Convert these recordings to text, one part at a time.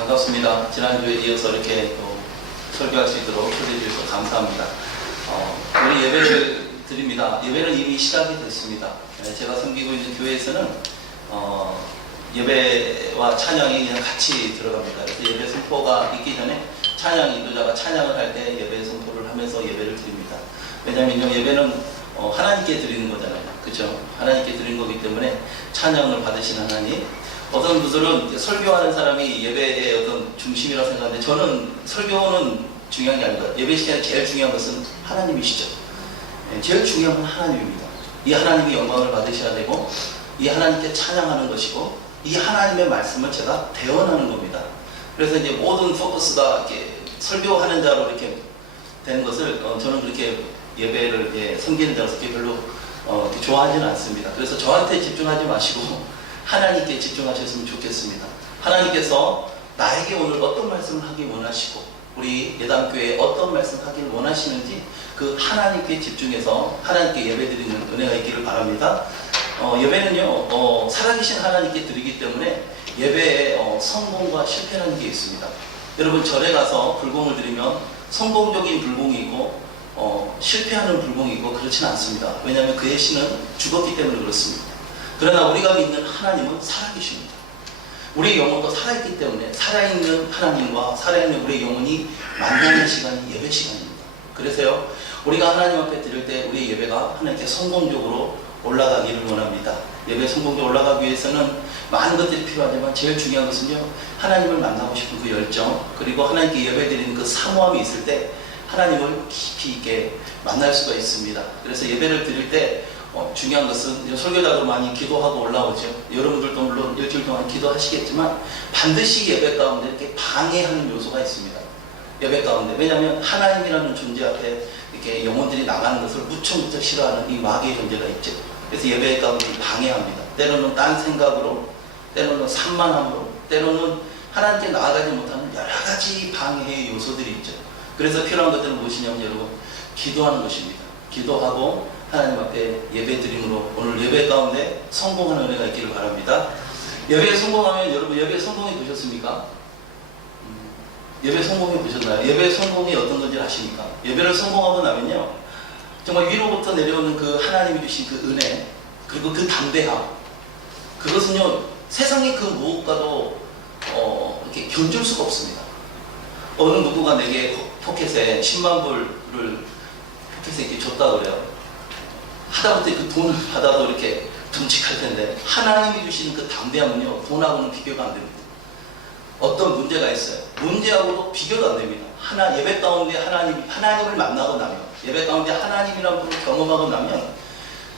반갑습니다. 지난주에 이어서 이렇게 또 설교할 수 있도록 초대해 주셔서 감사합니다. 우리 예배를 드립니다. 예배는 이미 시작이 됐습니다. 제가 섬기고 있는 교회에서는 예배와 찬양이 그냥 같이 들어갑니다. 그래서 예배 선포가 있기 전에 찬양 인도자가 찬양을 할 때 예배 선포를 하면서 예배를 드립니다. 왜냐하면 예배는 하나님께 드리는 거잖아요. 그렇죠? 하나님께 드리는 거기 때문에 찬양을 받으신 하나님. 어떤 분들은 설교하는 사람이 예배의 어떤 중심이라고 생각하는데, 저는 설교는 중요한 게 아닙니다. 예배 시간에 제일 중요한 것은 하나님이시죠. 제일 중요한 건 하나님입니다. 이 하나님이 영광을 받으셔야 되고, 이 하나님께 찬양하는 것이고, 이 하나님의 말씀을 제가 대언하는 겁니다. 그래서 이제 모든 포커스가 이렇게 설교하는 자로 이렇게 되는 것을 저는 그렇게 예배를 섬기는 자로서 별로 이렇게 좋아하지는 않습니다. 그래서 저한테 집중하지 마시고 하나님께 집중하셨으면 좋겠습니다. 하나님께서 나에게 오늘 어떤 말씀을 하기 원하시고, 우리 예담교회에 어떤 말씀을 하기를 원하시는지 그 하나님께 집중해서 하나님께 예배드리는 은혜가 있기를 바랍니다. 예배는요, 살아계신 하나님께 드리기 때문에 예배에 성공과 실패라는 게 있습니다. 여러분, 절에 가서 불공을 드리면 성공적인 불공이 있고 실패하는 불공이 있고 그렇진 않습니다. 왜냐하면 그의 신은 죽었기 때문에 그렇습니다. 그러나 우리가 믿는 하나님은 살아계십니다. 우리의 영혼도 살아있기 때문에 살아있는 하나님과 살아있는 우리의 영혼이 만나는 시간이 예배 시간입니다. 그래서요, 우리가 하나님 앞에 드릴 때 우리의 예배가 하나님께 성공적으로 올라가기를 원합니다. 예배 성공적으로 올라가기 위해서는 많은 것들이 필요하지만 제일 중요한 것은요, 하나님을 만나고 싶은 그 열정, 그리고 하나님께 예배드리는 그 사모함이 있을 때 하나님을 깊이 있게 만날 수가 있습니다. 그래서 예배를 드릴 때 중요한 것은, 설교자도 많이 기도하고 올라오죠. 여러분들도 물론 일주일 동안 기도하시겠지만 반드시 예배 가운데 이렇게 방해하는 요소가 있습니다. 예배 가운데. 왜냐하면 하나님이라는 존재 앞에 이렇게 영혼들이 나가는 것을 무척 싫어하는 이 마귀의 존재가 있죠. 그래서 예배 가운데 방해합니다. 때로는 딴 생각으로, 때로는 산만함으로, 때로는 하나님께 나아가지 못하는 여러 가지 방해의 요소들이 있죠. 그래서 필요한 것들은 무엇이냐면 여러분, 기도하는 것입니다. 기도하고 하나님 앞에 예배 드림으로 오늘 예배 가운데 성공하는 은혜가 있기를 바랍니다. 예배에 성공하면, 여러분 예배 성공해 보셨습니까? 예배 성공해 보셨나요? 예배 성공이 어떤 건지 아십니까? 예배를 성공하고 나면요, 정말 위로부터 내려오는 그 하나님이 주신 그 은혜, 그리고 그 담대함, 그것은요 세상의 그 무엇과도 이렇게 견줄 수가 없습니다. 어느 누구가 내게 포켓에 10만 불을 포켓에 이렇게 줬다 그래요. 하다못해 그 돈을 받아도 이렇게 듬직할 텐데, 하나님이 주시는 그 담대함은요, 돈하고는 비교가 안 됩니다. 어떤 문제가 있어요. 문제하고도 비교가 안 됩니다. 예배 가운데 하나님을 만나고 나면, 예배 가운데 하나님이라는 분을 경험하고 나면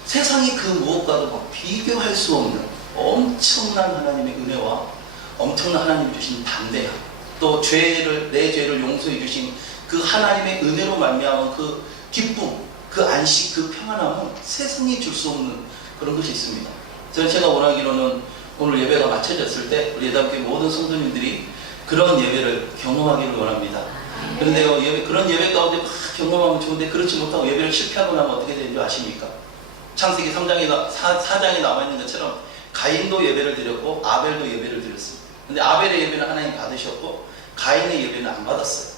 세상이 그 무엇과도 비교할 수 없는 엄청난 하나님의 은혜와 엄청난 하나님이 주신 담대함, 또 내 죄를 용서해 주신 그 하나님의 은혜로 말미암은 그 기쁨, 그 안식, 그 평안함은 세상이 줄 수 없는 그런 것이 있습니다. 제가 원하기로는 오늘 예배가 마쳐졌을 때 우리 예담교회 모든 성도님들이 그런 예배를 경험하기를 원합니다. 그런데요, 그런 예배 가운데 막 경험하면 좋은데, 그렇지 못하고 예배를 실패하고 나면 어떻게 되는지 아십니까? 창세기 4장에 나와 있는 것처럼 가인도 예배를 드렸고 아벨도 예배를 드렸습니다. 근데 아벨의 예배는 하나님 받으셨고 가인의 예배는 안 받았어요.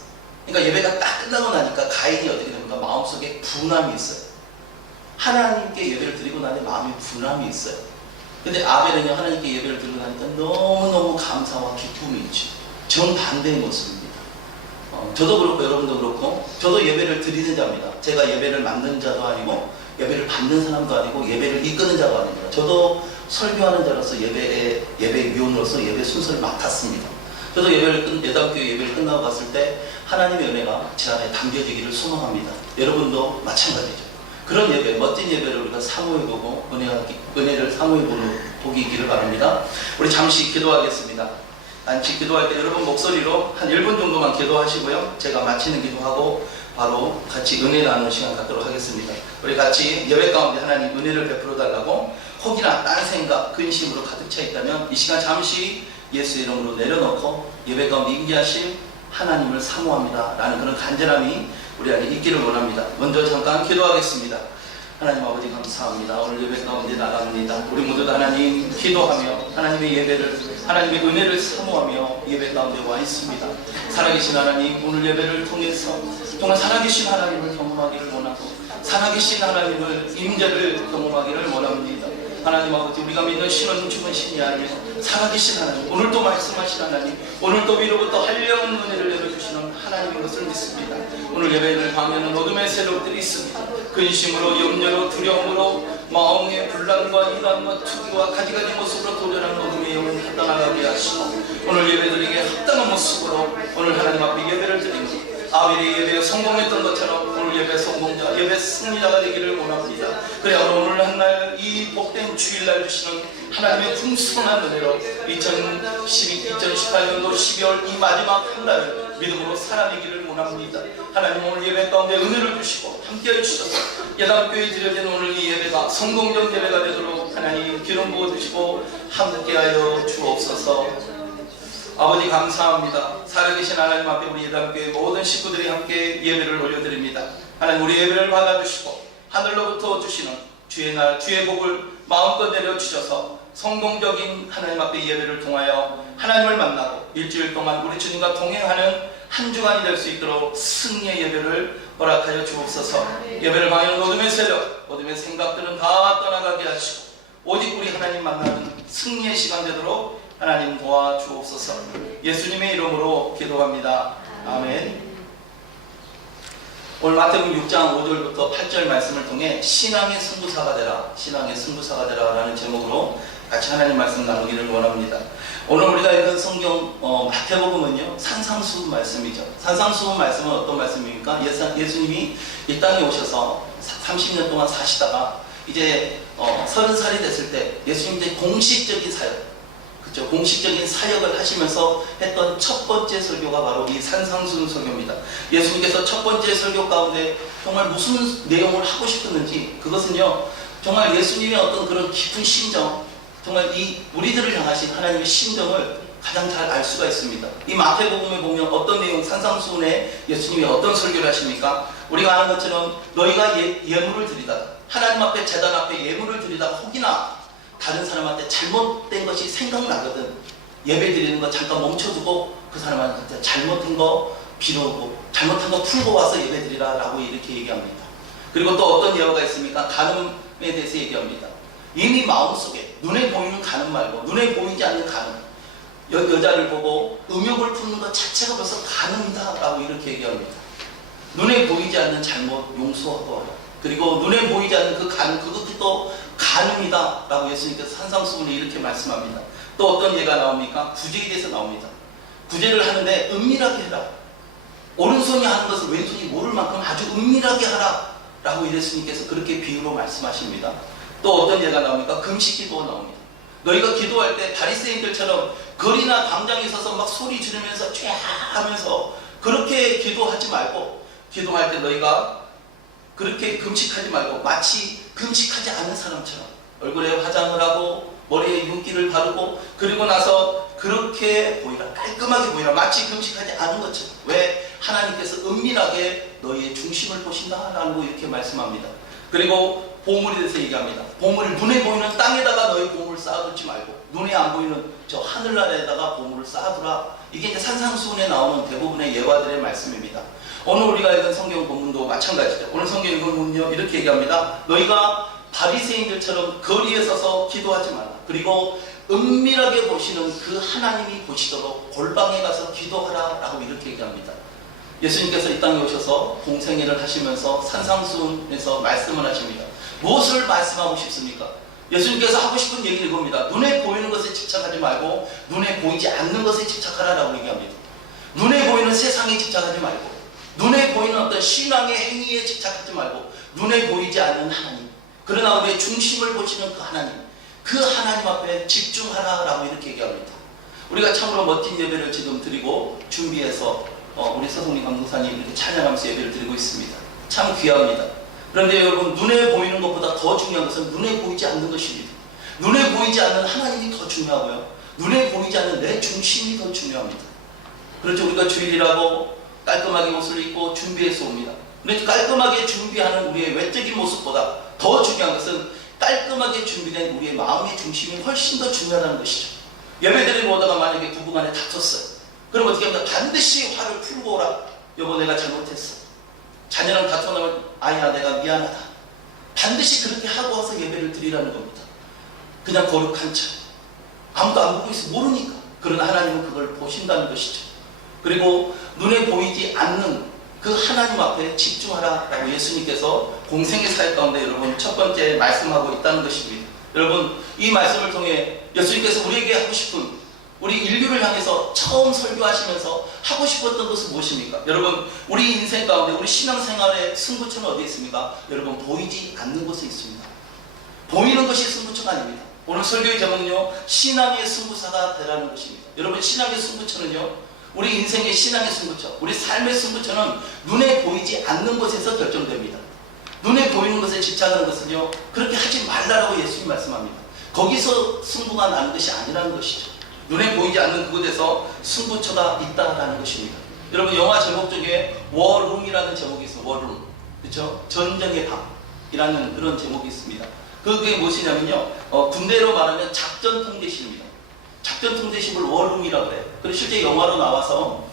그러니까 예배가 딱 끝나고 나니까 가인이 어떻게 됩니까? 마음속에 분함이 있어요. 하나님께 예배를 드리고 나니 마음에 분함이 있어요. 근데 아벨은요, 하나님께 예배를 드리고 나니까 너무너무 감사와 기쁨이 있죠. 정반대의 모습입니다. 저도 그렇고 여러분도 그렇고, 저도 예배를 드리는 자입니다. 제가 예배를 만든 자도 아니고 예배를 받는 사람도 아니고 예배를 이끄는 자도 아닙니다. 저도 설교하는 자로서 예배 위원으로서 예배 순서를 맡았습니다. 저도 예담교회 예배를 끝나고 갔을 때 하나님의 은혜가 제 안에 담겨지기를 소망합니다. 여러분도 마찬가지죠. 그런 예배, 멋진 예배를 우리가 사모해보고 은혜를 사모해보기 있기를 바랍니다. 우리 잠시 기도하겠습니다. 잠시 기도할 때 여러분 목소리로 한 1분 정도만 기도하시고요, 제가 마치는 기도하고 바로 같이 은혜 나누는 시간 갖도록 하겠습니다. 우리 같이 예배 가운데 하나님 은혜를 베풀어 달라고 혹이나 딴 생각, 근심으로 가득 차 있다면 이 시간 잠시 예수의 이름으로 내려놓고 예배 가운데 임재하실 하나님을 사모합니다 라는 그런 간절함이 우리 안에 있기를 원합니다. 먼저 잠깐 기도하겠습니다. 하나님 아버지 감사합니다. 오늘 예배 가운데 나갑니다. 우리 모두 다 하나님 기도하며 하나님의 예배를, 하나님의 은혜를 사모하며 예배 가운데 와 있습니다. 살아계신 하나님, 오늘 예배를 통해서 정말 살아계신 하나님을 경험하기를 원하고 살아계신 하나님을 임재를 경험하기를 원합니다. 하나님 아버지, 우리가 믿는 신은 죽은 신이 아니요 살아계신 하나님, 오늘도 말씀하신 하나님, 오늘도 위로부터 한량한 은혜를 내려주시는 하나님인 것을 믿습니다. 오늘 예배를 방해하는 어둠의 세력들이 있습니다. 근심으로, 염려로, 두려움으로 마음의 분란과 이단과 투기와 가지가지 모습으로 도전하는 어둠의 영을 떠나가게 하시고 오늘 예배드리기에 합당한 모습으로 오늘 하나님 앞에 예배를 드립니다. 아벨의 예배에 성공했던 것처럼 오늘 예배 성공자, 예배 승리자가 되기를 원합니다. 그래 오늘 한날 이 복된 주일날 주시는 하나님의 풍성한 은혜로 2018년도 12월 이 마지막 한 달을 믿음으로 살아내기를 원합니다. 하나님 오늘 예배 가운데 은혜를 주시고 함께해 주셔서 예담교회에 드려진 오늘 이 예배가 성공적 예배가 되도록 하나님 기름 부어주시고 함께하여 주옵소서. 아버지 감사합니다. 살아계신 하나님 앞에 우리 예담교회 모든 식구들이 함께 예배를 올려드립니다. 하나님 우리 예배를 받아주시고 하늘로부터 주시는 주의 날 주의 복을 마음껏 내려주셔서 성공적인 하나님 앞에 예배를 통하여 하나님을 만나고 일주일 동안 우리 주님과 동행하는 한 주간이 될 수 있도록 승리의 예배를 허락하여 주옵소서. 예배를 방해하는 어둠의 세력, 어둠의 생각들은 다 떠나가게 하시고 오직 우리 하나님 만나는 승리의 시간 되도록 하나님 도와주옵소서. 예수님의 이름으로 기도합니다. 아멘. 오늘 마태복음 6장 5절부터 8절 말씀을 통해 신앙의 승부사가 되라, 신앙의 승부사가 되라 라는 제목으로 같이 하나님 말씀 나누기를 원합니다. 오늘 우리가 읽은 성경 마태복음은요 산상수훈 말씀이죠. 산상수훈 말씀은 어떤 말씀입니까? 예수님이 이 땅에 오셔서 30년 동안 사시다가 이제 30살이 됐을 때 예수님 이제 공식적인 사역, 그렇죠? 공식적인 사역을 하시면서 했던 첫 번째 설교가 바로 이 산상수훈 설교입니다. 예수님께서 첫 번째 설교 가운데 정말 무슨 내용을 하고 싶었는지, 그것은요 정말 예수님의 어떤 그런 깊은 심정, 정말 이 우리들을 향하신 하나님의 심정을 가장 잘 알 수가 있습니다. 이 마태복음에 보면 어떤 내용, 산상수훈에 예수님이 어떤 설교를 하십니까? 우리가 아는 것처럼 너희가 예물을 드리다가, 하나님 앞에 제단 앞에 예물을 드리다가 혹이나 다른 사람한테 잘못된 것이 생각나거든, 예배 드리는 거 잠깐 멈춰두고 그 사람한테 잘못된 거 빌어오고 잘못한 거 풀고 와서 예배 드리라 라고 이렇게 얘기합니다. 그리고 또 어떤 예화가 있습니까? 간음에 대해서 얘기합니다. 이미 마음속에 눈에 보이는 간음 말고 눈에 보이지 않는 간음, 여자를 보고 음욕을 품는 것 자체가 벌써 간음이다 라고 이렇게 얘기합니다. 눈에 보이지 않는 잘못 용서하고 와라. 그리고 눈에 보이지 않는 그 간음, 그것도 또 간음이다 라고 예수님께서 산상수훈에 이렇게 말씀합니다. 또 어떤 예가 나옵니까? 구제에 대해서 나옵니다. 구제를 하는데 은밀하게 해라. 오른손이 하는 것을 왼손이 모를 만큼 아주 은밀하게 하라 라고 예수님께서 그렇게 비유로 말씀하십니다. 또 어떤 예가 나옵니까? 금식기도가 나옵니다. 너희가 기도할 때 바리새인들처럼 거리나 광장에 서서 막 소리 지르면서 쫙 하면서 그렇게 기도하지 말고, 기도할 때 너희가 그렇게 금식하지 말고 마치 금식하지 않은 사람처럼 얼굴에 화장을 하고 머리에 윤기를 바르고 그리고 나서 그렇게 보이라, 깔끔하게 보이라, 마치 금식하지 않은 것처럼. 왜? 하나님께서 은밀하게 너희의 중심을 보신다 라고 이렇게 말씀합니다. 그리고 보물에 대해서 얘기합니다. 보물을 눈에 보이는 땅에다가 너희 보물을 쌓아두지 말고 눈에 안 보이는 저 하늘나라에다가 보물을 쌓아두라. 이게 이제 산상수훈에 나오는 대부분의 예화들의 말씀입니다. 오늘 우리가 읽은 성경 본문도 마찬가지죠. 오늘 성경 읽은 본문은요 이렇게 얘기합니다. 너희가 바리새인들처럼 거리에 서서 기도하지 마라. 그리고 은밀하게 보시는 그 하나님이 보시도록 골방에 가서 기도하라 라고 이렇게 얘기합니다. 예수님께서 이 땅에 오셔서 공생애를 하시면서 산상수훈에서 말씀을 하십니다. 무엇을 말씀하고 싶습니까? 예수님께서 하고 싶은 얘기는 이겁니다. 눈에 보이는 것에 집착하지 말고 눈에 보이지 않는 것에 집착하라 라고 얘기합니다. 눈에 보이는 세상에 집착하지 말고 눈에 보이는 어떤 신앙의 행위에 집착하지 말고 눈에 보이지 않는 하나님, 그러나 우리의 중심을 보시는 그 하나님, 그 하나님 앞에 집중하라 라고 이렇게 얘기합니다. 우리가 참으로 멋진 예배를 지금 드리고 준비해서 우리 서성리 감독사님 이렇게 찬양하면서 예배를 드리고 있습니다. 참 귀합니다. 그런데 여러분, 눈에 보이는 것보다 더 중요한 것은 눈에 보이지 않는 것입니다. 눈에 보이지 않는 하나님이 더 중요하고요, 눈에 보이지 않는 내 중심이 더 중요합니다. 그렇죠. 우리가 주일이라고 깔끔하게 옷을 입고 준비해서 옵니다. 근데 깔끔하게 준비하는 우리의 외적인 모습보다 더 더 중요한 것은 깔끔하게 준비된 우리의 마음의 중심이 훨씬 더 중요하다는 것이죠. 예배드리고 오다가 만약에 부부간에 다퉜어요. 그럼 어떻게 합니까? 반드시 화를 풀고 오라. 여보, 내가 잘못했어. 자녀랑 다투고 나면 아이야, 내가 미안하다. 반드시 그렇게 하고 와서 예배를 드리라는 겁니다. 그냥 거룩한 척. 아무도 안 보고 있어. 모르니까. 그러나 하나님은 그걸 보신다는 것이죠. 그리고 눈에 보이지 않는 그 하나님 앞에 집중하라라고 예수님께서 공생의 사역 가운데 여러분 첫 번째 말씀하고 있다는 것입니다. 여러분, 이 말씀을 통해 예수님께서 우리에게 하고 싶은, 우리 인류를 향해서 처음 설교하시면서 하고 싶었던 것은 무엇입니까? 여러분, 우리 인생 가운데 우리 신앙생활의 승부처는 어디에 있습니까? 여러분, 보이지 않는 곳에 있습니다. 보이는 것이 승부처가 아닙니다. 오늘 설교의 제목은요, 신앙의 승부사가 되라는 것입니다. 여러분, 신앙의 승부처는요, 우리 인생의 신앙의 승부처, 우리 삶의 승부처는 눈에 보이지 않는 곳에서 결정됩니다. 눈에 보이는 것에 집착하는 것은요, 그렇게 하지 말라라고 예수님 말씀합니다. 거기서 승부가 나는 것이 아니라는 것이죠. 눈에 보이지 않는 그곳에서 승부처가 있다라는 것입니다. 여러분, 영화 제목 중에 워룸이라는 제목이 있어요. 워룸. 그렇죠? 전쟁의 방이라는 그런 제목이 있습니다. 그게 무엇이냐면요, 군대로 말하면 작전 통제실입니다. 작전 통제실을 워룸이라고 해요. 그리고 실제 영화로 나와서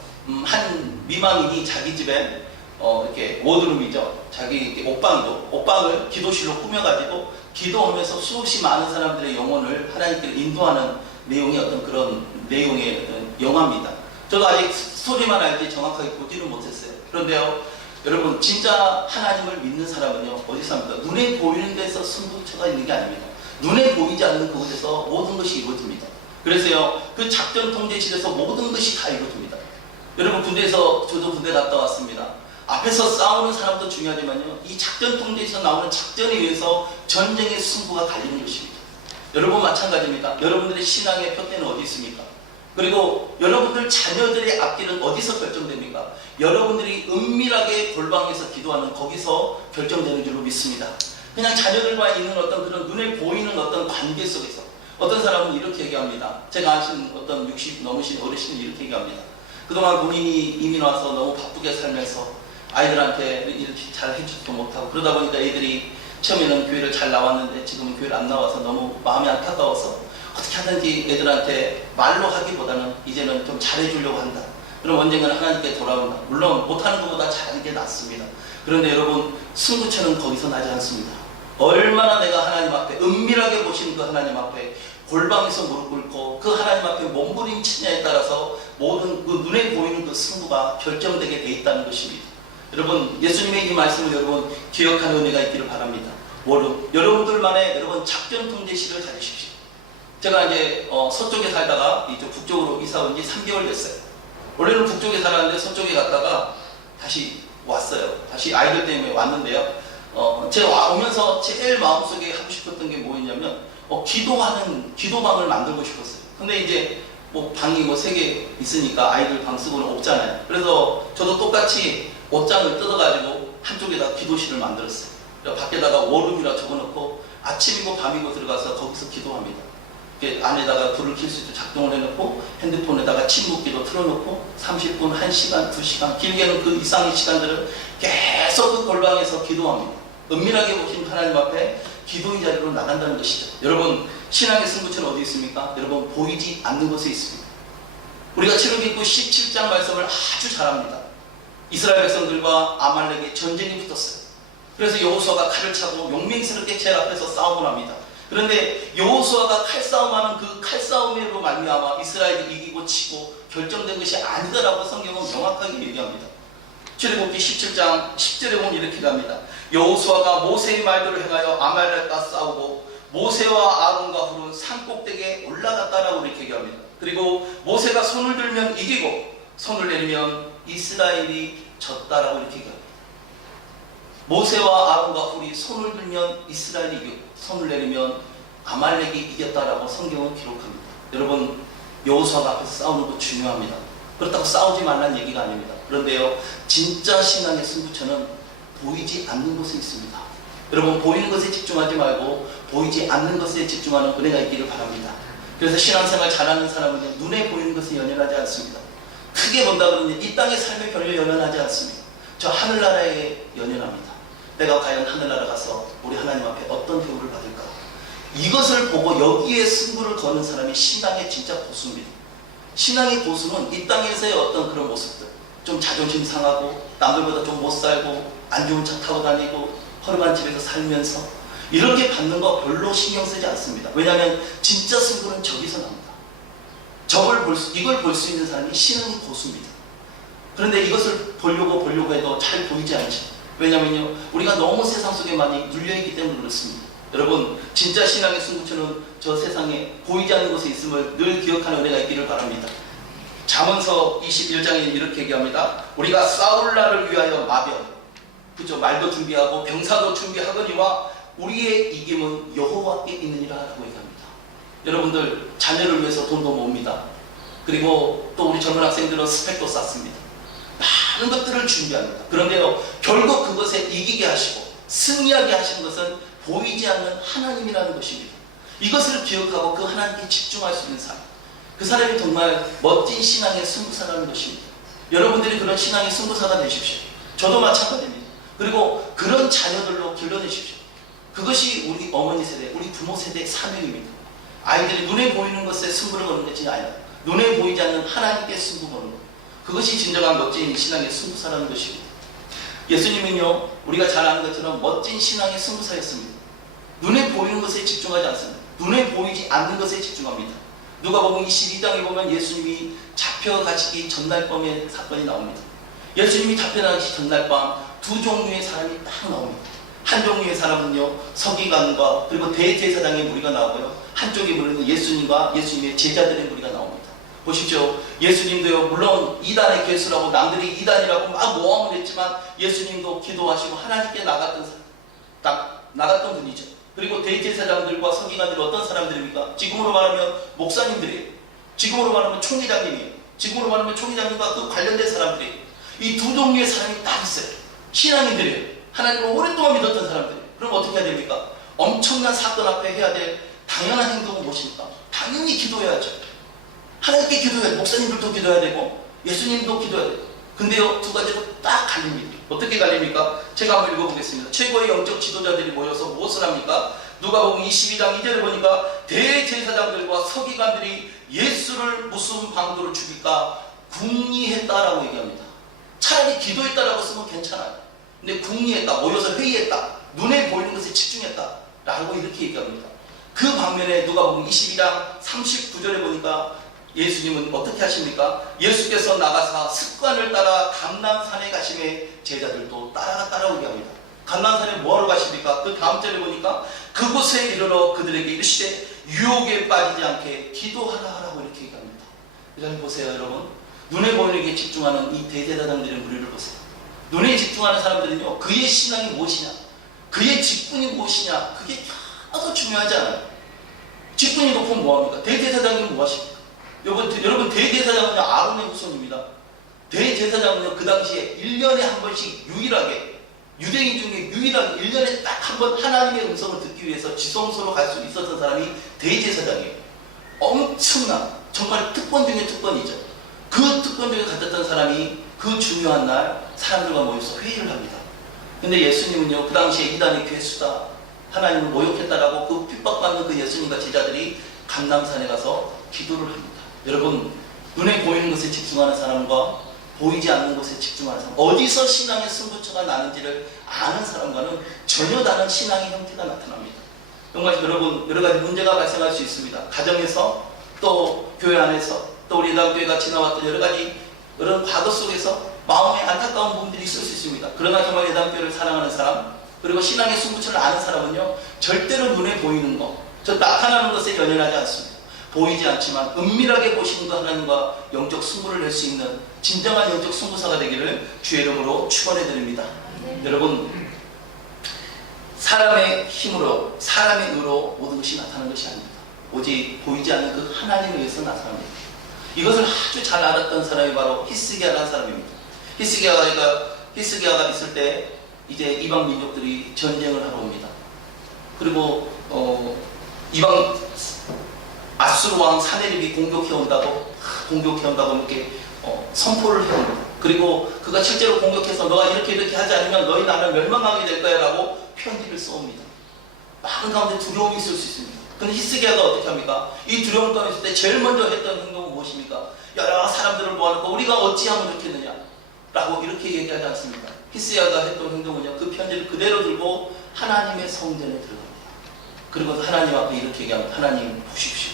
한 미망인이 자기 집에 이렇게 워드룸이죠. 자기 옷방을 기도실로 꾸며가지고 기도하면서 수없이 많은 사람들의 영혼을 하나님께로 인도하는 내용의 어떤 그런 내용의 어떤 영화입니다. 저도 아직 스토리만 알지 정확하게 보지는 못했어요. 그런데요, 여러분, 진짜 하나님을 믿는 사람은요, 어디서 합니까? 눈에 보이는 데서 승부처가 있는 게 아닙니다. 눈에 보이지 않는 그곳에서 모든 것이 이루어집니다. 그래서요, 그 작전 통제실에서 모든 것이 다 이루어집니다. 여러분, 군대에서, 저도 군대 갔다 왔습니다. 앞에서 싸우는 사람도 중요하지만요, 이 작전 통제에서 나오는 작전에 의해서 전쟁의 승부가 갈리는 것입니다. 여러분, 마찬가지입니다. 여러분들의 신앙의 표대는 어디 있습니까? 그리고 여러분들 자녀들의 앞길은 어디서 결정됩니까? 여러분들이 은밀하게 골방에서 기도하는 거기서 결정되는 줄로 믿습니다. 그냥 자녀들과 있는 어떤 그런 눈에 보이는 어떤 관계 속에서 어떤 사람은 이렇게 얘기합니다. 제가 아시는 어떤 60 넘으신 어르신이 이렇게 얘기합니다. 그동안 본인이 이민 와서 너무 바쁘게 살면서 아이들한테 이렇게 잘 해주지도 못하고 그러다 보니까 애들이 처음에는 교회를 잘 나왔는데 지금은 교회를 안 나와서 너무 마음이 안타까워서 어떻게 하든지 애들한테 말로 하기보다는 이제는 좀 잘해주려고 한다. 그럼 언젠가는 하나님께 돌아온다. 물론 못하는 것보다 잘하는 게 낫습니다. 그런데 여러분, 승부처는 거기서 나지 않습니다. 얼마나 내가 하나님 앞에 은밀하게 보시는 그 하나님 앞에 골방에서 무릎 꿇고 그 하나님 앞에 몸부림치냐에 따라서 모든 그 눈에 보이는 그 승부가 결정되게 돼 있다는 것입니다. 여러분, 예수님의 이 말씀을 여러분 기억하는 은혜가 있기를 바랍니다. 여러분들만의 여러분 작전 통제실을 가지십시오. 제가 이제 서쪽에 살다가 이쪽 북쪽으로 이사 온 지 3개월 됐어요. 원래는 북쪽에 살았는데 서쪽에 갔다가 다시 왔어요. 다시 아이들 때문에 왔는데요. 제가 오면서 제일 마음속에 하고 싶었던 게 뭐였냐면 기도하는 기도방을 만들고 싶었어요. 근데 이제 방이 3개 있으니까 아이들 방 쓰고는 없잖아요. 그래서 저도 똑같이 옷장을 뜯어가지고 한쪽에다 기도실을 만들었어요. 밖에다가 워룸이라 적어놓고 아침이고 밤이고 들어가서 거기서 기도합니다. 안에다가 불을 켤 수 있도록 작동을 해놓고 핸드폰에다가 침묵기도 틀어놓고 30분, 1시간, 2시간 길게는 그 이상의 시간들을 계속 그 골방에서 기도합니다. 은밀하게 보신 하나님 앞에 기도의 자리로 나간다는 것이죠. 여러분, 신앙의 승부처는 어디 있습니까? 여러분, 보이지 않는 곳에 있습니다. 우리가 출애굽기 17장 말씀을 아주 잘합니다. 이스라엘 백성들과 아말렉의 전쟁이 붙었어요. 그래서 여호수아가 칼을 차고 용맹스럽게 제일 앞에서 싸움을 합니다. 그런데 여호수아가 칼싸움하는 그 칼싸움으로 말미암아 이스라엘이 이기고 치고 결정된 것이 아니다라고 성경은 명확하게 얘기합니다. 출애굽기 17장 10절에 보면 이렇게 갑니다. 여호수아가 모세의 말대로 행하여 아말렉과 싸우고 모세와 아론과 훌은 산꼭대기에 올라갔다라고 이렇게 얘기합니다. 그리고 모세가 손을 들면 이기고 손을 내리면 이스라엘이 졌다라고 이렇게 얘기합니다. 모세와 아론과 훌이 손을 들면 이스라엘이 이기고 손을 내리면 아말렉이 이겼다라고 성경은 기록합니다. 여러분, 여호수아가 앞에서 싸우는 거 중요합니다. 그렇다고 싸우지 말라는 얘기가 아닙니다. 그런데요, 진짜 신앙의 승부처는 보이지 않는 곳에 있습니다. 여러분, 보이는 것에 집중하지 말고 보이지 않는 것에 집중하는 은혜가 있기를 바랍니다. 그래서 신앙생활 잘하는 사람은 눈에 보이는 것에 연연하지 않습니다. 크게 본다 그러면 이 땅의 삶에 별로 연연하지 않습니다. 저 하늘나라에 연연합니다. 내가 과연 하늘나라 가서 우리 하나님 앞에 어떤 대우를 받을까? 이것을 보고 여기에 승부를 거는 사람이 신앙의 진짜 고수입니다. 신앙의 고수는 이 땅에서의 어떤 그런 모습들, 좀 자존심 상하고 남들보다 좀 못 살고 안 좋은 차 타고 다니고 허름한 집에서 살면서 이렇게 받는 거 별로 신경 쓰지 않습니다. 왜냐하면 진짜 승부는 저기서 납니다. 이걸 볼 수 있는 사람이 신앙의 고수입니다. 그런데 이것을 보려고 해도 잘 보이지 않죠. 왜냐면요, 우리가 너무 세상 속에 많이 눌려있기 때문에 그렇습니다. 여러분, 진짜 신앙의 승부처는 저 세상에 보이지 않는 곳에 있음을 늘 기억하는 은혜가 있기를 바랍니다. 잠언서 21장에 이렇게 얘기합니다. 우리가 싸울 날을 위하여 마병, 그죠? 말도 준비하고 병사도 준비하거니와 우리의 이김은 여호와께 있느니라 라고 얘기합니다. 여러분들, 자녀를 위해서 돈도 모읍니다. 그리고 또 우리 젊은 학생들은 스펙도 쌓습니다. 많은 것들을 준비합니다. 그런데요, 결국 그것에 이기게 하시고 승리하게 하시는 것은 보이지 않는 하나님이라는 것입니다. 이것을 기억하고 그 하나님께 집중할 수 있는 사람, 그 사람이 정말 멋진 신앙의 승부사라는 것입니다. 여러분들이 그런 신앙의 승부사가 되십시오. 저도 마찬가지입니다. 그리고 그런 자녀들로 길러내십시오. 그것이 우리 어머니 세대, 우리 부모 세대의 사명입니다. 아이들이 눈에 보이는 것에 승부를 거는 것이 아니라 눈에 보이지 않는 하나님께 승부 거는 것, 그것이 진정한 멋진 신앙의 승부사라는 것입니다. 예수님은요, 우리가 잘 아는 것처럼 멋진 신앙의 승부사였습니다. 눈에 보이는 것에 집중하지 않습니다. 눈에 보이지 않는 것에 집중합니다. 누가복음 22장에 보면 예수님이 잡혀가시기 전날 밤에 사건이 나옵니다. 예수님이 잡혀가시기 전날 밤 두 종류의 사람이 딱 나옵니다. 한 종류의 사람은요, 서기관과 그리고 대제사장의 무리가 나오고요, 한쪽의 무리는 예수님과 예수님의 제자들의 무리가 나옵니다. 보십시오. 예수님도요, 물론 이단의 괴수라고 남들이 이단이라고 막 모함을 했지만 예수님도 기도하시고 하나님께 나갔던 분이죠. 그리고 대제사장들과 서기관들이 어떤 사람들입니까? 지금으로 말하면 목사님들이에요. 지금으로 말하면 총회장님이에요. 지금으로 말하면 총회장님과 그 관련된 사람들이에요. 이 두 종류의 사람이 딱 있어요. 신앙인들이에요. 하나님을 오랫동안 믿었던 사람들이에요. 그럼 어떻게 해야 됩니까? 엄청난 사건 앞에 해야 될 당연한 행동은 무엇입니까? 당연히 기도해야죠. 하나님께 기도해야 돼요. 목사님들도 기도해야 되고 예수님도 기도해야 돼요. 근데요, 두 가지로 딱 갈립니다. 어떻게 갈립니까? 제가 한번 읽어보겠습니다. 최고의 영적 지도자들이 모여서 무엇을 합니까? 누가복음 22장 2절에 보니까 대제사장들과 서기관들이 예수를 무슨 방도로 죽일까 궁리했다라고 얘기합니다. 차라리 기도했다라고 쓰면 괜찮아요. 근데 궁리했다, 모여서 회의했다, 눈에 보이는 것에 집중했다 라고 이렇게 얘기합니다. 그 반면에 누가복음 22장 39절에 보니까 예수님은 어떻게 하십니까? 예수께서 나가사 습관을 따라 감람산에 가심에 제자들도 따라오게 합니다. 감람산에 뭐하러 가십니까? 그 다음 절에 보니까 그곳에 이르러 그들에게 이르시되 유혹에 빠지지 않게 기도하라라고 이렇게 얘기합니다. 여러분 보세요, 여러분. 눈에 보이는 게 집중하는 이 대제사장들의 무리를 보세요. 눈에 집중하는 사람들은요, 그의 신앙이 무엇이냐, 그의 직분이 무엇이냐, 그게 하나도 중요하지 않아요. 직분이 높으면 뭐합니까? 대제사장이 무엇입니까? 여러분 대제사장은요, 아론의 후손입니다. 대제사장은요, 그 당시에 1년에 한 번씩 유일하게, 유대인 중에 유일하게 1년에 딱 한 번 하나님의 음성을 듣기 위해서 지성소로 갈 수 있었던 사람이 대제사장이에요. 엄청난, 정말 특권 중에 특권이죠. 그 특권 중에 갔던 사람이 그 중요한 날 사람들과 모여서 회의를 합니다. 근데 예수님은요, 그 당시에 이단의 괴수다, 하나님을 모욕했다라고 그 핍박받는 그 예수님과 제자들이 감람산에 가서 기도를 합니다. 여러분, 눈에 보이는 것에 집중하는 사람과 보이지 않는 것에 집중하는 사람, 어디서 신앙의 승부처가 나는지를 아는 사람과는 전혀 다른 신앙의 형태가 나타납니다. 정말 여러분, 여러 가지 문제가 발생할 수 있습니다. 가정에서, 또 교회 안에서, 또 우리 예당교회가 지나왔던 여러 가지 그런 과거 속에서 마음에 안타까운 부분들이 있을 수 있습니다. 그러나 정말 예당교회를 사랑하는 사람, 그리고 신앙의 승부처를 아는 사람은요, 절대로 눈에 보이는 것, 저 나타나는 것에 연연하지 않습니다. 보이지 않지만 은밀하게 보시는 그 하나님과 영적 승부를 낼 수 있는 진정한 영적 승부사가 되기를 주의 이름으로 축원해 드립니다. 여러분, 사람의 힘으로, 사람의 의로 모든 것이 나타나는 것이 아닙니다. 오직 보이지 않는 그 하나님에 의해서 나타납니다. 이것을 아주 잘 알았던 사람이 바로 히스기야라는 사람입니다. 히스기야가 있을 때 이제 이방 민족들이 전쟁을 하러 옵니다. 그리고 이방 아수르 왕 사네립이 공격해 온다고 이렇게 선포를 해옵니다. 그리고 그가 실제로 공격해서 너가 이렇게 하지 않으면 너희 나라는 멸망하게 될 거야 라고 편지를 써옵니다. 마음 가운데 두려움이 있을 수 있습니다. 근데 히스기야가 어떻게 합니까? 이 두려움 가운데 있을 때 제일 먼저 했던 행동은 무엇입니까? 여러 사람들을 모아놓고 우리가 어찌하면 좋겠느냐 라고 이렇게 얘기하지 않습니까? 히스기야가 했던 행동은요, 그 편지를 그대로 들고 하나님의 성전에 들어갑니다. 그리고 하나님 앞에 이렇게 얘기합니다. 하나님 보십시오.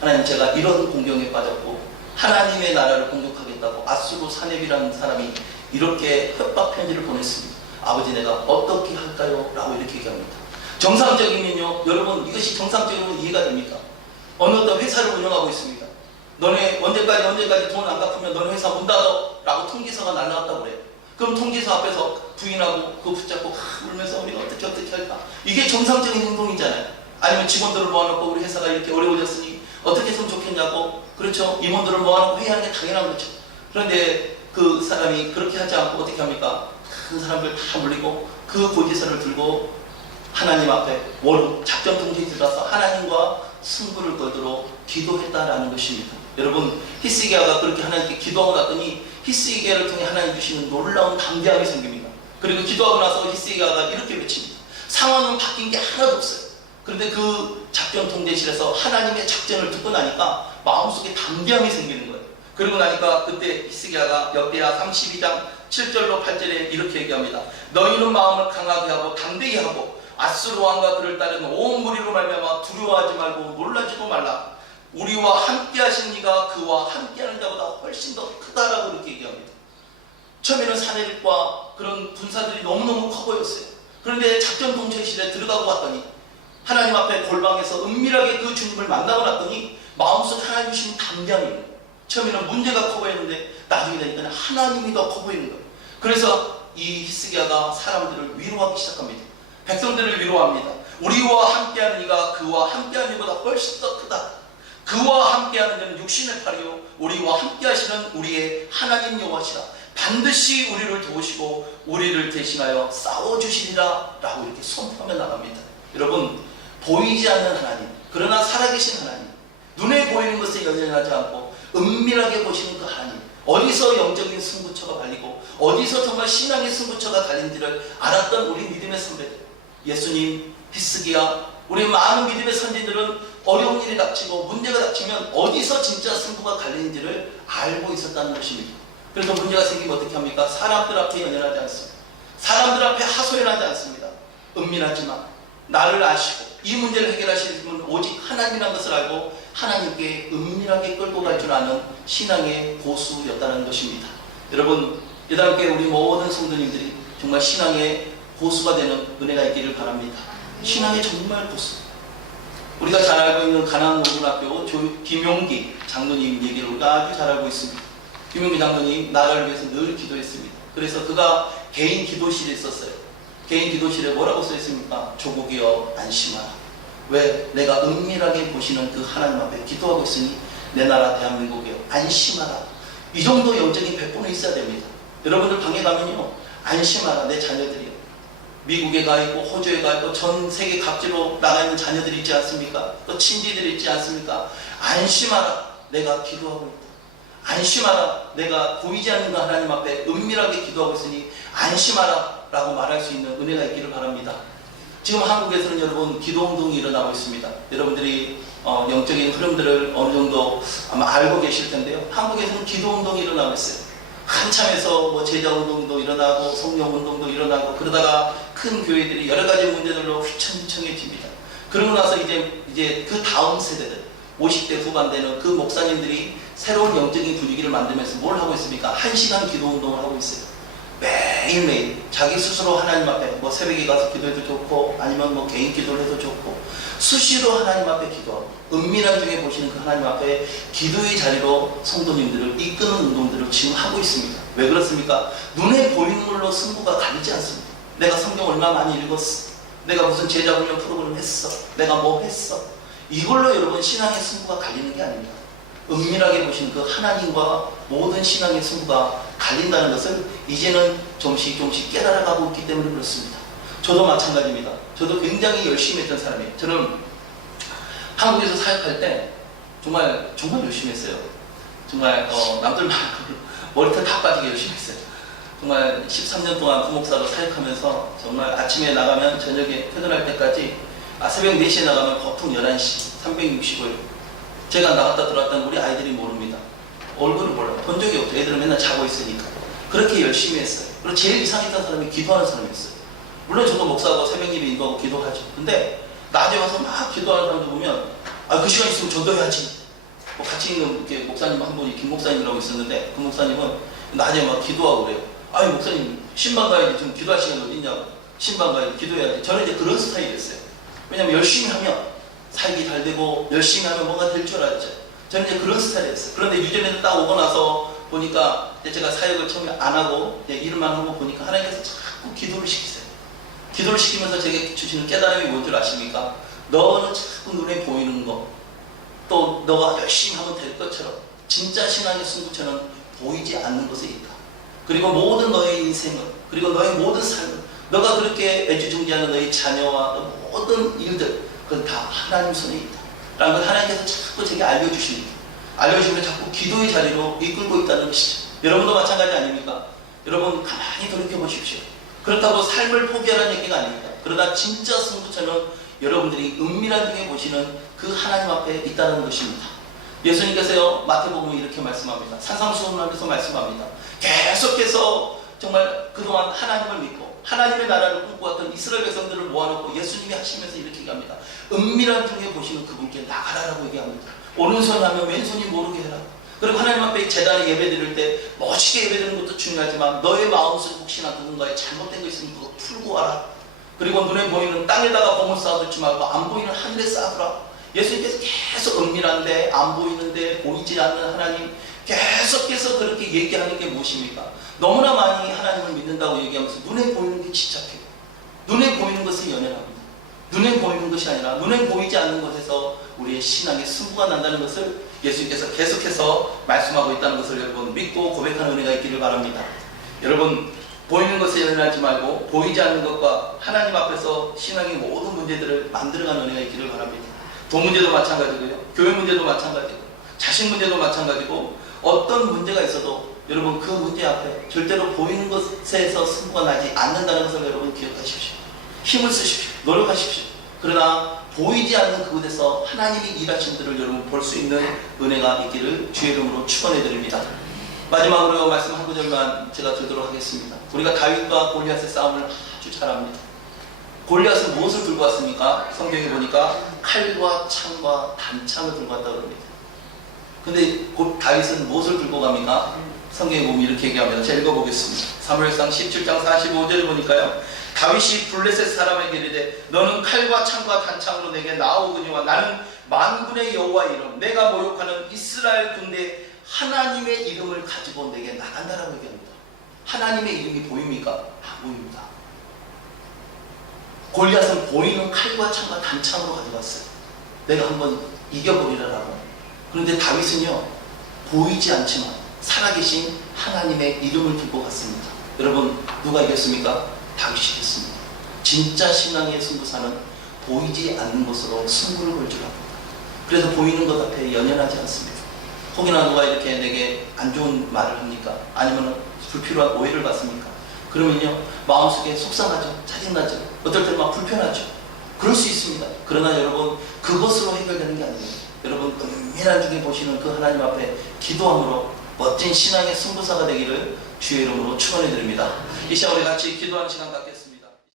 하나님, 제가 이런 공경에 빠졌고 하나님의 나라를 공격하겠다고 아수르 사렙이라는 사람이 이렇게 협박 편지를 보냈습니다. 아버지, 내가 어떻게 할까요? 라고 이렇게 얘기합니다. 정상적이면요, 여러분, 이것이 정상적으로 이해가 됩니까? 어느 어떤 회사를 운영하고 있습니다. 너네 언제까지 돈 안 갚으면 너네 회사 문 닫아 라고 통지서가 날라왔다고 그래요. 그럼 통지서 앞에서 부인하고 그거 붙잡고 울면서 우리가 어떻게 할까? 이게 정상적인 행동이잖아요. 아니면 직원들을 모아놓고 우리 회사가 이렇게 어려워졌으니 어떻게 했으면 좋겠냐고, 그렇죠? 임원들을 모아놓고 회의하는 게 당연한 거죠. 그런데 그 사람이 그렇게 하지 않고 어떻게 합니까? 그 사람들 다 물리고 그 고지서를 들고 하나님 앞에 작전 통지에 들어가서 하나님과 승부를 걸도록 기도했다라는 것입니다. 여러분, 히스기야가 그렇게 하나님께 기도하고 났더니 히스기야를 통해 하나님 주시는 놀라운 담대함이 생깁니다. 그리고 기도하고 나서 히스기야가 이렇게 외칩니다. 상황은 바뀐 게 하나도 없어요. 그런데 그 작전 통제실에서 하나님의 작전을 듣고 나니까 마음속에 담대함이 생기는 거예요. 그리고 나니까 그때 히스기야가 역대하 32장 7절로 8절에 이렇게 얘기합니다. 너희는 마음을 강하게 하고 담대히 하고 아수르 왕과 그를 따르는 온 무리로 말미암아 두려워하지 말고 놀라지도 말라. 우리와 함께 하신 이가 그와 함께하는 자보다 훨씬 더 크다라고 이렇게 얘기합니다. 처음에는 사내립과 그런 군사들이 너무너무 커 보였어요. 그런데 작전 통제실에 들어가고 왔더니 하나님 앞에 골방에서 은밀하게 그 주님을 만나고 났더니 마음속에 하나님 주신 담대함이에요. 처음에는 문제가 커 보였는데 나중에 되니까 하나님이 더 커 보이는 거예요. 그래서 이 히스기야가 사람들을 위로하기 시작합니다. 백성들을 위로합니다. 우리와 함께하는 이가 그와 함께하는 이보다 훨씬 더 크다. 그와 함께하는 이는 육신의 팔이요 우리와 함께하시는 우리의 하나님 여호와시라. 반드시 우리를 도우시고 우리를 대신하여 싸워주시리라 라고 이렇게 선포하며 나갑니다. 여러분, 보이지 않는 하나님, 그러나 살아계신 하나님, 눈에 보이는 것에 연연하지 않고 은밀하게 보시는 그 하나님, 어디서 영적인 승부처가 달리고 어디서 정말 신앙의 승부처가 달린지를 알았던 우리 믿음의 선배들, 예수님, 히스기야, 우리 많은 믿음의 선진들은 어려운 일이 닥치고 문제가 닥치면 어디서 진짜 승부가 갈리는지를 알고 있었다는 것입니다. 그래서 문제가 생기면 어떻게 합니까? 사람들 앞에 연연하지 않습니다. 사람들 앞에 하소연하지 않습니다. 은밀하지만 나를 아시고 이 문제를 해결하시는 분은 오직 하나님이라는 것을 알고 하나님께 은밀하게 끌고 갈 줄 아는 신앙의 고수였다는 것입니다. 여러분, 여러분께 우리 모든 성도님들이 정말 신앙의 고수가 되는 은혜가 있기를 바랍니다. 신앙의 정말 고수. 우리가 잘 알고 있는 가난노동학교 김용기 장로님 얘기를 우리가 아주 잘 알고 있습니다. 김용기 장로님 나라를 위해서 늘 기도했습니다. 그래서 그가 개인 기도실에 있었어요. 개인 기도실에 뭐라고 써있습니까? 조국이여 안심하라. 왜? 내가 은밀하게 보시는 그 하나님 앞에 기도하고 있으니 내 나라 대한민국이여 안심하라. 이 정도 영적인 백분이 있어야 됩니다. 여러분들 방에 가면요, 안심하라. 내 자녀들이요, 미국에 가 있고 호주에 가 있고 전 세계 각지로 나가 있는 자녀들이 있지 않습니까? 또 친지들이 있지 않습니까? 안심하라. 내가 기도하고 있다. 안심하라. 내가 보이지 않는 그 하나님 앞에 은밀하게 기도하고 있으니 안심하라 라고 말할 수 있는 은혜가 있기를 바랍니다. 지금 한국에서는 여러분 기도운동이 일어나고 있습니다. 여러분들이 영적인 흐름들을 어느 정도 아마 알고 계실 텐데요. 한국에서는 기도운동이 일어나고 있어요. 한참에서 뭐 제자운동도 일어나고 성령운동도 일어나고 그러다가 큰 교회들이 여러 가지 문제들로 휘청휘청해집니다. 그러고 나서 이제 그 다음 세대들 50대 후반 되는 그 목사님들이 새로운 영적인 분위기를 만들면서 뭘 하고 있습니까? 1시간 기도운동을 하고 있어요. 매일매일 자기 스스로 하나님 앞에 뭐 새벽에 가서 기도해도 좋고 아니면 뭐 개인 기도를 해도 좋고 수시로 하나님 앞에 기도하고 은밀한 중에 보시는 그 하나님 앞에 기도의 자리로 성도님들을 이끄는 운동들을 지금 하고 있습니다. 왜 그렇습니까? 눈에 보이는 걸로 승부가 가리지 않습니다. 내가 성경 얼마 많이 읽었어, 내가 무슨 제자훈련 프로그램 했어, 내가 뭐 했어, 이걸로 여러분 신앙의 승부가 갈리는 게 아닙니다. 은밀하게 보시는 그 하나님과 모든 신앙의 승부가 갈린다는 것을 이제는 조금씩 깨달아가고 있기 때문에 그렇습니다. 저도 마찬가지입니다. 저도 굉장히 열심히 했던 사람이에요. 저는 한국에서 사역할 때 정말 열심히 했어요. 정말 남들 말을 머리털 다 빠지게 열심히 했어요. 정말 13년 동안 부목사로 사역하면서 정말 아침에 나가면 저녁에 퇴근할 때까지 새벽 4시에 나가면 보통 11시 360을 제가 나갔다 들어왔다는 우리 아이들이 모릅니다. 얼굴을 몰라요. 본 적이 없죠. 애들은 맨날 자고 있으니까. 그렇게 열심히 했어요. 그리고 제일 이상했던 사람이 기도하는 사람이었어요. 물론 저도 목사하고 새벽 예배 인도하고 기도하죠. 근데 낮에 와서 막 기도하는 사람들 보면 그 시간 있으면 전도해야지. 같이 있는 이렇게 목사님 한 분이 김 목사님이라고 있었는데 그 목사님은 낮에 막 기도하고 그래요. 목사님 신방 가야지. 지금 기도할 시간 어디 있냐고. 신방 가야지. 기도해야지. 저는 이제 그런 스타일이었어요. 왜냐면 열심히 하면 살기 잘 되고 열심히 하면 뭔가 될 줄 알았죠. 저는 이제 그런 스타일이었어요. 그런데 유전에서 딱 오고 나서 보니까 제가 사역을 처음에 안 하고 일만 하고 보니까 하나님께서 자꾸 기도를 시키세요. 기도를 시키면서 제게 주시는 깨달음이 뭔 줄 아십니까? 너는 자꾸 눈에 보이는 거, 또 너가 열심히 하면 될 것처럼 진짜 신앙의 승부처는 보이지 않는 것에 있다. 그리고 모든 너의 인생은, 그리고 너의 모든 삶은, 너가 그렇게 애지중지하는 너의 자녀와 모든 일들, 그건 다 하나님 손에 있다. 라는 걸 하나님께서 자꾸 제게 알려주십니다. 알려주시면 자꾸 기도의 자리로 이끌고 있다는 것이죠. 여러분도 마찬가지 아닙니까? 여러분 가만히 돌이켜보십시오. 그렇다고 삶을 포기하라는 얘기가 아닙니다. 그러나 진짜 승부처는 여러분들이 은밀한 중에 보시는 그 하나님 앞에 있다는 것입니다. 예수님께서요, 마태복음에 이렇게 말씀합니다. 산상수훈하면서 말씀합니다. 계속해서 정말 그동안 하나님을 믿고 하나님의 나라를 꿈꿔왔던 이스라엘 백성들을 모아놓고 예수님이 하시면서 이렇게 얘기합니다. 은밀한 중에 보시는 그분께 나가라라고 얘기합니다. 오른손 하면 왼손이 모르게 해라. 그리고 하나님 앞에 제단에 예배 드릴 때 멋지게 예배 드리는 것도 중요하지만 너의 마음속에 혹시나 누군가의 잘못된 거 있으면 그거 풀고 와라. 그리고 눈에 보이는 땅에다가 봉을 쌓아두지 말고 안 보이는 하늘에 쌓아두라. 예수님께서 계속 은밀한데 안 보이는데 보이지 않는 하나님 계속해서 그렇게 얘기하는 게 무엇입니까? 너무나 많이 하나님을 믿는다고 얘기하면서 눈에 보이는 게 집착해요. 눈에 보이는 것을 연연합니다. 눈에 보이는 것이 아니라 눈에 보이지 않는 것에서 우리의 신앙의 승부가 난다는 것을 예수님께서 계속해서 말씀하고 있다는 것을 여러분 믿고 고백하는 은혜가 있기를 바랍니다. 여러분 보이는 것에 연연하지 말고 보이지 않는 것과 하나님 앞에서 신앙의 모든 문제들을 만들어가는 은혜가 있기를 바랍니다. 돈 문제도 마찬가지고요. 교회 문제도 마찬가지고 자식 문제도 마찬가지고 어떤 문제가 있어도 여러분 그 문제 앞에 절대로 보이는 것에서 승부가 나지 않는다는 것을 여러분 기억하십시오. 힘을 쓰십시오. 노력하십시오. 그러나 보이지 않는 그곳에서 하나님이 일하신 들을 여러분 볼 수 있는 은혜가 있기를 주의 이름으로 축원해 드립니다. 마지막으로 말씀 한 구절만 제가 드리도록 하겠습니다. 우리가 다윗과 골리앗의 싸움을 아주 잘 압니다. 골리앗은 무엇을 들고 왔습니까? 성경에 보니까 칼과 창과 단창을 들고 왔다고 합니다. 근데 곧 다윗은 무엇을 들고 갑니까? 성경에 보면 이렇게 얘기합니다. 제가 읽어보겠습니다. 사무엘상 17장 45절을 보니까요. 다윗이 블레셋 사람에게 이르되 너는 칼과 창과 단창으로 내게 나오거니와 나는 만군의 여호와의 이름 내가 모욕하는 이스라엘 군대 하나님의 이름을 가지고 내게 나간다라고 얘기합니다. 하나님의 이름이 보입니까? 안 보입니다. 골리앗은 보이는 칼과 창과 단창으로 가져갔어요. 내가 한번 이겨보리라라고. 그런데 다윗은요 보이지 않지만 살아계신 하나님의 이름을 들고 갔습니다. 여러분 누가 이겼습니까? 다윗이 이겼습니다. 진짜 신앙의 승부사는 보이지 않는 것으로 승부를 걸 줄 압니다. 그래서 보이는 것 앞에 연연하지 않습니다. 혹이나 누가 이렇게 내게 안 좋은 말을 합니까? 아니면 불필요한 오해를 받습니까? 그러면요 마음속에 속상하죠. 짜증나죠. 어떨 때는 막 불편하죠. 그럴 수 있습니다. 그러나 여러분 그것으로 해결되는 게 아닙니다. 여러분 은밀한 중에 보시는 그 하나님 앞에 기도함으로 멋진 신앙의 승부사가 되기를 주의 이름으로 축원해 드립니다. 이 시간 우리 같이 기도하는 시간 갖겠습니다.